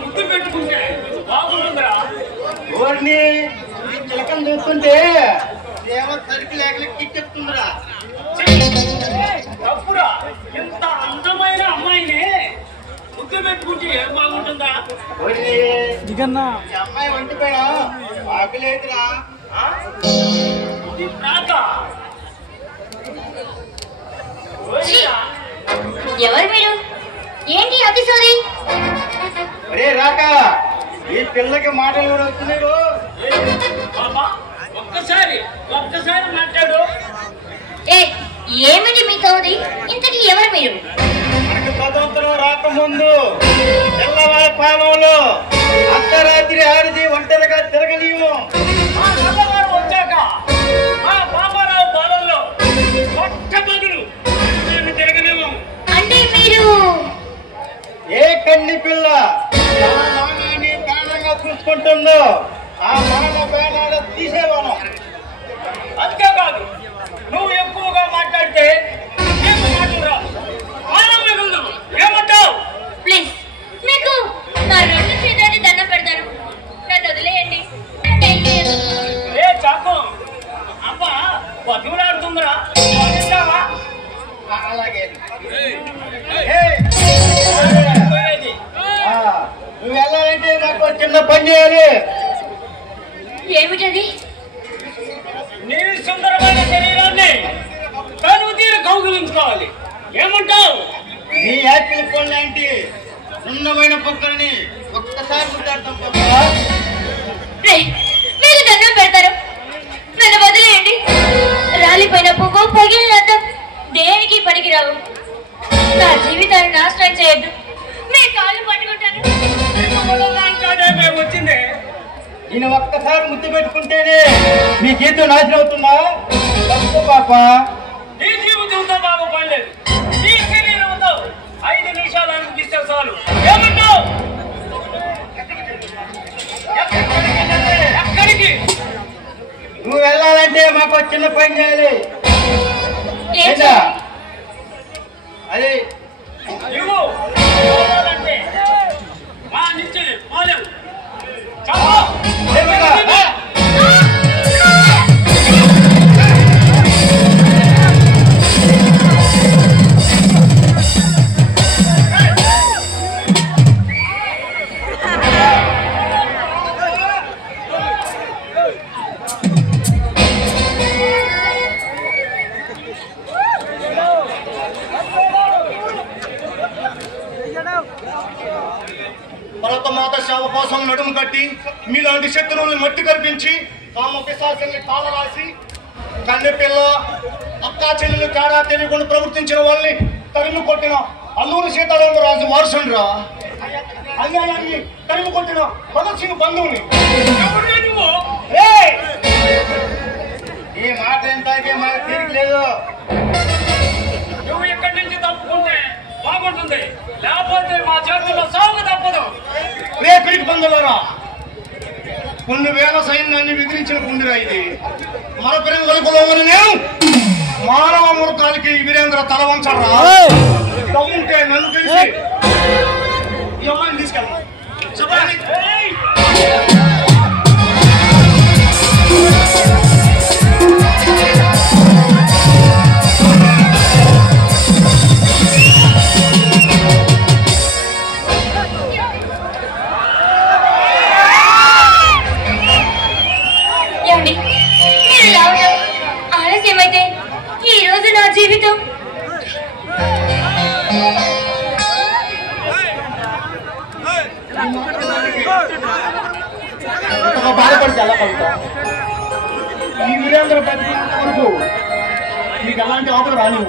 ముద్దు పెట్టుకుంటే బాగుంటుందిరా. ఊరిని చిలకం చూస్తుంటే ఏమో సరికి లేక కిక్కెత్తుందిరా. తప్పురా, ఇంత అందమైన అమ్మాయిని ముద్దు పెట్టుకుంటే ఏం బాగుంటుందా? అమ్మాయి వంటిపోయినా ఆకలేదురా. ఇది రాక ఎవరు మీరు? ఏంటి అతిశోరి? అరే రాక, ఈ పిల్లకి మాటలు కూడా వస్తున్నాయి. బాబా ఒక్కసారి మాట్లాడు. ఏమిటి మీ సోదరి? ఇంతకీ ఎవరు మీరు? మనకు స్వతంత్రం రాకముందు తెల్లవారి పాలనలో అర్ధరాత్రి ఆడిది ఒంటరిగా తిరగనీయము. ఆ నల్లవారు వచ్చాక ఆ పాపారావు పాలనలో పట్టబదులు నేను తిరగలేము. అంటే మీరు ఏ కన్ని పిల్ల తన మానాన్ని ప్రాణంగా చూసుకుంటుందో ఆ మాన ప్రాణాలు తీసేవాళ్ళం. అంతేకాదు, నువ్వు ఎక్కువగా మాట్లాడితే నీకు మాటలు రావు, మానం మిగులుదు. ఏమంటావు? ప్లీజ్, మీకు నా రెండు చేతులని దండం పెడతాను, నన్ను వదిలేయండి. ఏ చాకు అబ్బా బతుకులాడుతుందిరా, వదిలేస్తావా? అలాగే నువ్వు వెళ్ళాలంటే నాకు చిన్న పని చేయాలి. ఏమిటది? నీ సుందరమైన శరీరాన్ని తనువు తీరు కౌగిలించుకోవాలి. ఏమంటావు? నీ యాపిల్ ఫోన్ లాంటి సున్నమైన పక్కని ఒక్కసారి ముట్టాడతాం. మీరు దండం పెడతారు, నన్ను వదిలేయండి. రాలిపోయిన పువ్వు పగిలినంత దేనికి పనికిరావు. నా జీవితాన్ని నాశనం చేయొద్దు. మీ కాళ్ళు పట్టుకుంటాను. వచ్చింది. నేను ఒక్కసారి ముద్దు పెట్టుకుంటేనే మీ జీవితం నాశనం అవుతుందా? తప్పు పాప. నీ జీవితంతో బాగుపడలేదు. నీ శరీరంతో 5 నిమిషాలు అనిపిస్తే చాలు. ఏమంటావు? ఎక్కడికి? నువ్వు వెళ్ళాలంటే మాకు చిన్న పని చేయాలి. ఏంటా అది? నువ్వు పోవాలంటే మా నుంచి పోలేవు. చాలు. భరతమాత సేవ కోసం నడుము కట్టి మీలాంటి శత్రువులను మట్టి కల్పించి కామ పిశాచుల్ని కాలరాసి కన్నె పిల్ల అక్కా చెల్లెలు తేడా తెలియకుండా ప్రవర్తించిన వాళ్ళని తరిమి కొట్టిన అల్లూరి సీతారామరాజు వారసుని రా. అన్యాయాన్ని తరిమి కొట్టిన భగత్ సింగ్ బంధువుని. ఈ మాట ఎంతకే మాకు తీరిక లేదు. నువ్వు ఇక్కడి నుంచి తప్పుకుంటే బాగుంటుంది, లేకపోతే మా చేతుల్లో సాగు తప్పదు. పిరికి బంధువులారా, కొన్ని వేల సైన్యాన్ని విధించిన కుందిరా ఇది. మన పిల్లలకు నేను మానవ మూర్ఖాలకి వీరేంద్ర తల వంచరా. దమ్ముంటే నన్ను తెలిసి ఈ అమ్మాయిని తీసుకెళ్ళాం. మీరు రావడం ఆలస్యమైతే ఈ రోజు నా జీవితం బాధపడితే ఎలా పడతా? ఈ వీరేంద్ర పెద్ద నీకు ఎలాంటి ఆపద రానివ్వు.